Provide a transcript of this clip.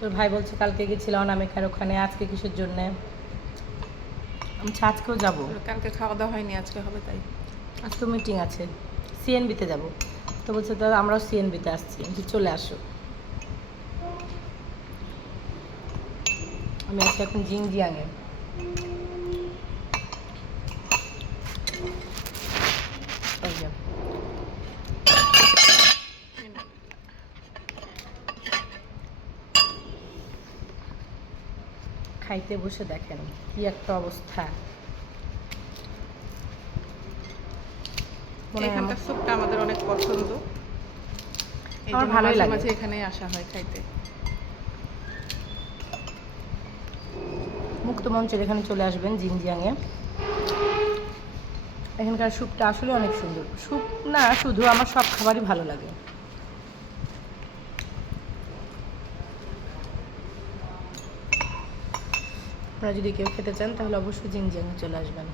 তোর ভাই বলছে কালকে গেছিলাম অনামিকার ওখানে, আজকে কিসের জন্যে? আমি আজকেও যাবো। কালকে খাওয়া দাওয়া হয়নি, আজকে হবে তাই। আজকে মিটিং আছে, সিএনবিতে যাব। তো বলছে দাদা আমরাও সিএনবিতে আসছি, যে চলে আসো। আমি আছি এখন জিংজিয়াংয়ে। খাইতে বসে দেখেন কি একটা অবস্থা। এখানকার স্যুপটা আমাদের অনেক পছন্দ, আমার ভালোই লাগে। মাঝে এখানে আসা হয় খাইতে। মুক্ত মঞ্চের এখানে চলে আসবেন জিনজিয়াংয়ে। এখানকার স্যুপটা আসলে অনেক সুন্দর। স্যুপ না শুধু, আমার সব খাবারই ভালো লাগে। আপনারা যদি কেউ খেতে চান তাহলে অবশ্যই জিনজিয়াংয়ে চলে আসবেন।